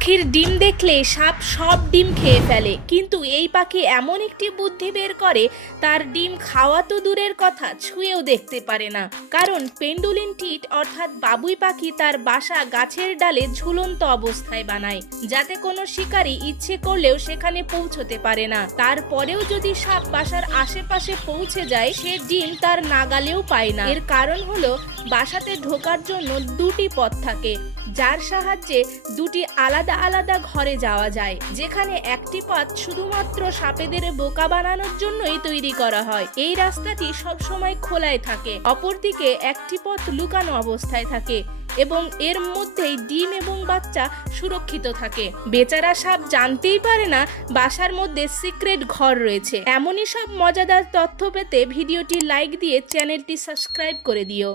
পাখির ডিম দেখলে সাপ সব ডিম খেয়ে ফেলে, কিন্তু এই পাখি এমন একটি বুদ্ধি বের করে তার ডিম খাওয়া তো দূরের কথা, ছুঁয়েও দেখতে পারে না। কারণ পেন্ডুলিন টিট অর্থাৎ বাবুই পাখি তার বাসা গাছের ডালে ঝুলন্ত অবস্থায় বানায়, যাতে কোনো শিকারী ইচ্ছে করলেও সেখানে পৌঁছতে পারে না। তারপরেও যদি সাপ বাসার আশেপাশে পৌঁছে যায়, সে ডিম তার নাগালেও পায় না। এর কারণ হলো বাসাতে ঢোকার জন্য দুটি পথ থাকে, যার সাহায্যে দুটি আলাদা আলাদা ঘরে যাওয়া যায়, যেখানে একটি পথ শুধুমাত্র সাপেদের বোকা বানানোর জন্যই তৈরি করা হয়। এই রাস্তাটি সবসময় খোলাই থাকে, অপরদিকে একটি পথ লুকানো অবস্থায় থাকে এবং এর মধ্যেই ডিম এবং বাচ্চা সুরক্ষিত থাকে। বেচারা সাপ জানতেই পারে না বাসার মধ্যে সিক্রেট ঘর রয়েছে। এমনই সব মজাদার তথ্য পেতে ভিডিওটি লাইক দিয়ে চ্যানেলটি সাবস্ক্রাইব করে দিও।